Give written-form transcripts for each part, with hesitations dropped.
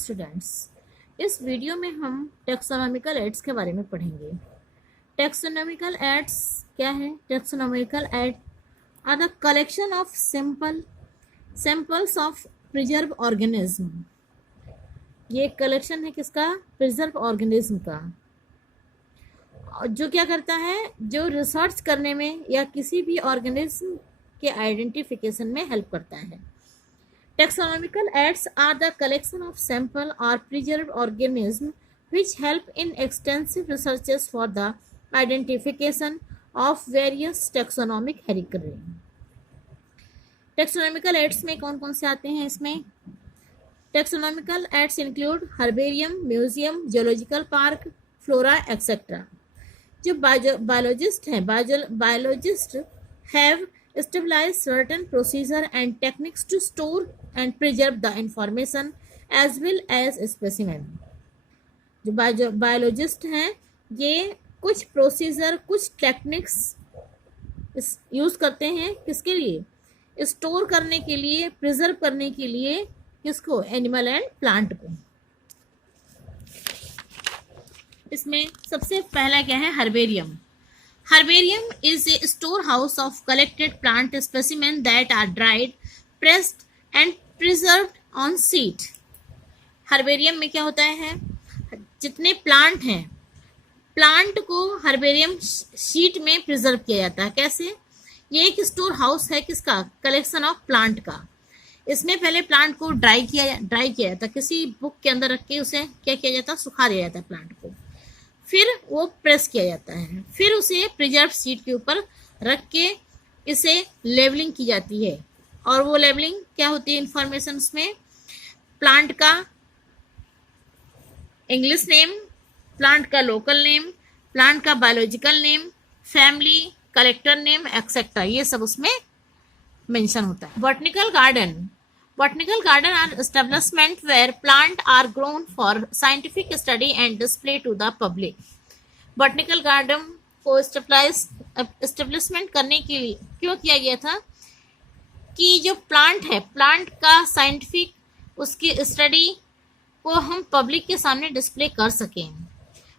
Students, इस video में हम टेक्सोनॉमिकल एड्स के बारे में पढ़ेंगे। टेक्सोनॉमिकल एड्स क्या है? Taxonomical aid are the collection of samples of preserve organism. ये कलेक्शन है किसका? प्रिजर्व ऑर्गेनिज्म का, जो क्या करता है, जो रिसर्च करने में या किसी भी ऑर्गेनिज्म के आइडेंटिफिकेशन में हेल्प करता है। Taxonomical acts are the collection of sample or preserved organisms which help in extensive researches for the identification of various taxonomic hierarchy. Taxonomical acts में कौन कौन से आते हैं? इसमें Taxonomical acts include herbarium, museum, zoological park, flora, etc. जो biologist हैं, biologist have established certain procedure and techniques to store and preserve the information as well as specimen. जो बायोलॉजिस्ट हैं, ये कुछ प्रोसीजर, कुछ टेक्निक्स यूज करते हैं किसके लिए? स्टोर करने के लिए, प्रिजर्व करने के लिए। किसको? एनिमल एंड प्लांट को। इसमें सबसे पहला क्या है? Herbarium. Herbarium is a storehouse of collected plant specimens that are dried, pressed and preserved on sheet. Herbarium में क्या होता है? जितने प्लांट हैं, प्लांट को हर्बेरियम शीट में प्रिजर्व किया जाता है। कैसे? ये एक स्टोर हाउस है किसका? कलेक्शन ऑफ प्लांट का। इसमें पहले प्लांट को ड्राई किया जाता है, किसी बुक के अंदर रख के उसे क्या किया जाता है? सुखा दिया जाता है प्लांट को। फिर वो प्रेस किया जाता है, फिर उसे प्रिजर्व शीट के ऊपर रख के इसे लेबलिंग की जाती है। और वो लेबलिंग क्या होती है? इंफॉर्मेशन उसमें प्लांट का इंग्लिश नेम, प्लांट का लोकल नेम, प्लांट का biological name, family, collector name etcetera, ये सब उसमें मेंशन होता है। Botanical garden are establishment where plants are grown for scientific study and display to the public. Botanical garden को establishment करने के लिए क्यों किया गया था? कि जो प्लांट है, प्लांट का साइंटिफिक उसकी स्टडी को हम पब्लिक के सामने डिस्प्ले कर सकें।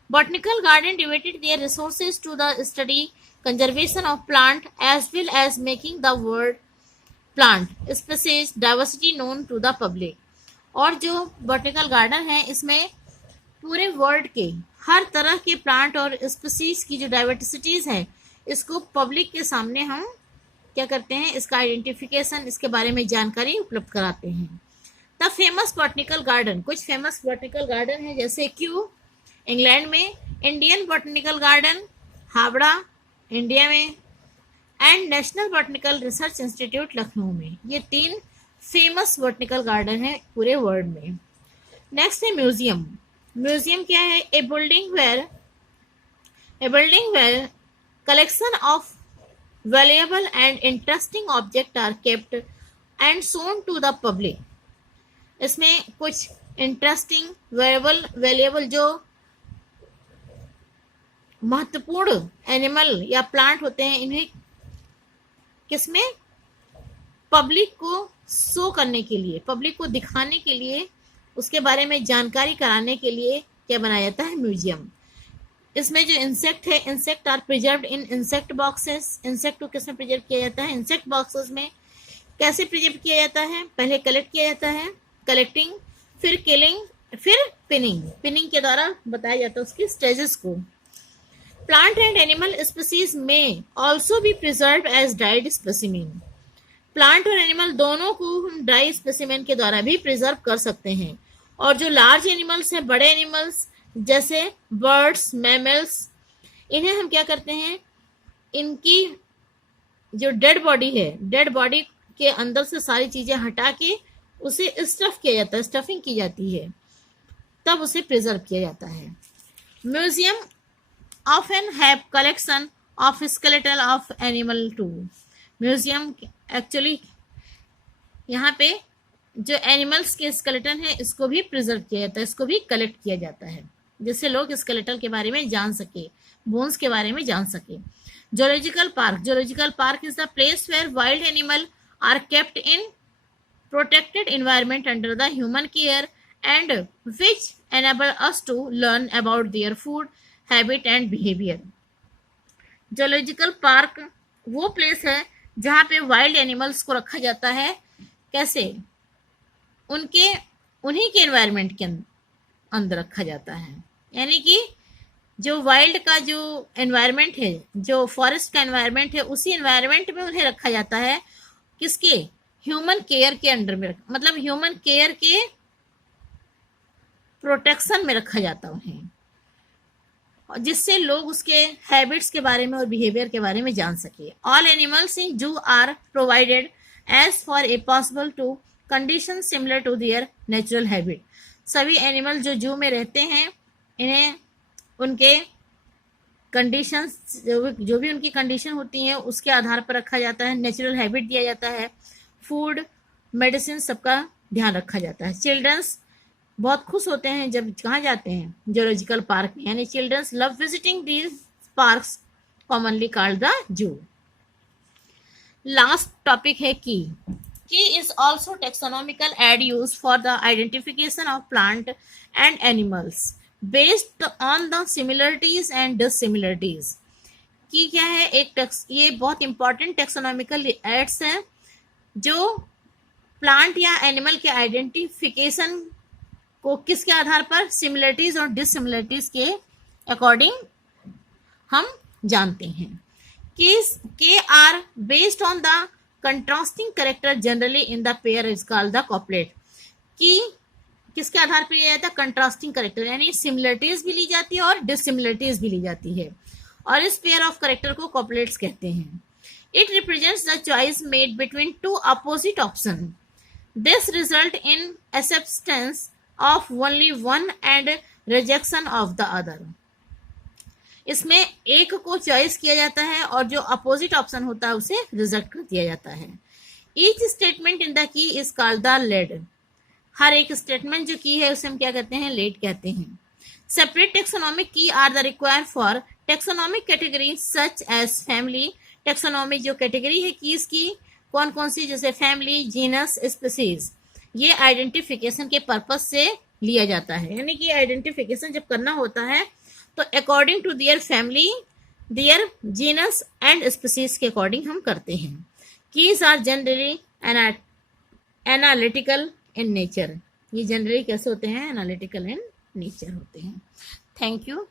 Botanical garden devoted their resources to the study conservation of plant as well as making the world plant species diversity known to the public. और जो बॉटनिकल गार्डन है, इसमें पूरे वर्ल्ड के हर तरह के प्लांट और स्पीसीज की जो डाइवर्सिटीज है, इसको पब्लिक के सामने हम क्या करते हैं? इसका आइडेंटिफिकेशन, इसके बारे में जानकारी उपलब्ध कराते हैं। द फेमस बॉटनिकल गार्डन, कुछ फेमस बॉटनिकल गार्डन है, जैसे क्यू इंग्लैंड में, Indian botanical garden Howrah India में, and national botanical research institute Lucknow में। ये 3 फेमस बॉटनिकल गार्डन है पूरे वर्ल्ड में। नेक्स्ट है म्यूजियम। म्यूजियम क्या है? A building where collection of valuable and interesting object are kept and shown to the public. इसमें कुछ इंटरेस्टिंग, वैल्यूएबल जो महत्वपूर्ण एनिमल या प्लांट होते हैं, इन्हें किसमें? पब्लिक को शो करने के लिए, पब्लिक को दिखाने के लिए, उसके बारे में जानकारी कराने के लिए क्या बनाया जाता है? म्यूजियम। इसमें जो इंसेक्ट है, insect are preserved in insect boxes. Insect को किसमें प्रिजर्व किया जाता है? इंसेक्ट बॉक्सेस में। कैसे प्रिजर्व किया जाता है? पहले कलेक्ट किया जाता है, कलेक्टिंग, फिर किलिंग, फिर पिनिंग के द्वारा बताया जाता है उसकी स्टेजेस को। Plant and animal species may also be preserved as dried specimen. Plant और एनिमल दोनों को हम ड्राई स्पेसिमेन के द्वारा भी प्रिजर्व कर सकते हैं। और जो लार्ज एनिमल्स हैं, बड़े एनिमल्स जैसे बर्ड्स, मैमल्स, इन्हें हम क्या करते हैं? इनकी जो डेड बॉडी है, डेड बॉडी के अंदर से सारी चीजें हटा के उसे स्टफ किया जाता है, स्टफिंग की जाती है, तब उसे प्रिजर्व किया जाता है। Museum often have collection of skeletal of animal too. Museum actually यहाँ पे जो एनिमल्स के स्केलेटन है, इसको भी प्रिजर्व किया जाता है, इसको भी कलेक्ट किया जाता है, जिससे लोग स्केलेटल के बारे में जान सके, बोन्स के बारे में जान सके। Zoological park is the place where wild animal are kept in protected environment under the human care and which enable us to learn about their food habit and behavior. Zoological park वो place है जहाँ पे wild animals को रखा जाता है, कैसे, उनके उन्हीं के एनवायरनमेंट के अंदर रखा जाता है। यानी कि जो वाइल्ड का जो एनवायरनमेंट है, जो फॉरेस्ट का एनवायरनमेंट है, उसी एनवायरनमेंट में उन्हें रखा जाता है। किसके? ह्यूमन केयर के अंडर में, मतलब ह्यूमन केयर के प्रोटेक्शन में रखा जाता है उन्हें, जिससे लोग उसके हैबिट्स के बारे में और बिहेवियर के बारे में जान सके। All animals in zoo are provided as for a possible to condition similar to their natural habit. सभी एनिमल जो जू में रहते हैं, इन्हें उनके कंडीशंस, जो भी उनकी कंडीशन होती हैं उसके आधार पर रखा जाता है, नेचुरल हैबिट दिया जाता है, फूड, मेडिसिन, सबका ध्यान रखा जाता है। चिल्ड्रंस बहुत खुश होते हैं जब कहाँ जाते हैं? जोलॉजिकल पार्क में, यानी children's love visiting these parks commonly called the zoo. Last topic है key is also taxonomical aid use for the identification of plant and animals based on the similarities and dissimilarities. Key क्या है? ये बहुत important taxonomical aids हैं जो plant या animal के identification को किसके आधार पर? सिमिलरिटीज और डिसिमिलरिटीज के अकॉर्डिंग हम जानते हैं। Key are based on the contrasting character generally in the pair is called the couplet. की किसके आधार पर लिया जाता है? कंट्रास्टिंग करेक्टर, यानी सिमिलरिटीज भी ली जाती है और डिसिमिलरिटीज भी ली जाती है, और इस पेयर ऑफ करेक्टर को कॉपलेट्स कहते हैं। It represents the choice made between two opposite option. This result in acceptance of only one and rejection of the other। इसमें एक को चॉइस किया जाता है और जो अपोजिट ऑप्शन होता है उसे रिजेक्ट कर दिया जाता है। Each statement in the key is called the lead. हर एक स्टेटमेंट जो की है उसे हम क्या कहते हैं? लेड कहते हैं। Separate taxonomic key are the required for taxonomic category such as family. Taxonomic जो कैटेगरी है कीज की, कौन कौन सी? जैसे फैमिली, जीनस, स्पीसीज। ये आइडेंटिफिकेशन के पर्पस से लिया जाता है, यानी कि आइडेंटिफिकेशन जब करना होता है तो according to their family, their genus and species के अकॉर्डिंग हम करते हैं। Keys are generally analytical in nature. ये जनरली कैसे होते हैं? एनालिटिकल इन नेचर होते हैं। Thank you.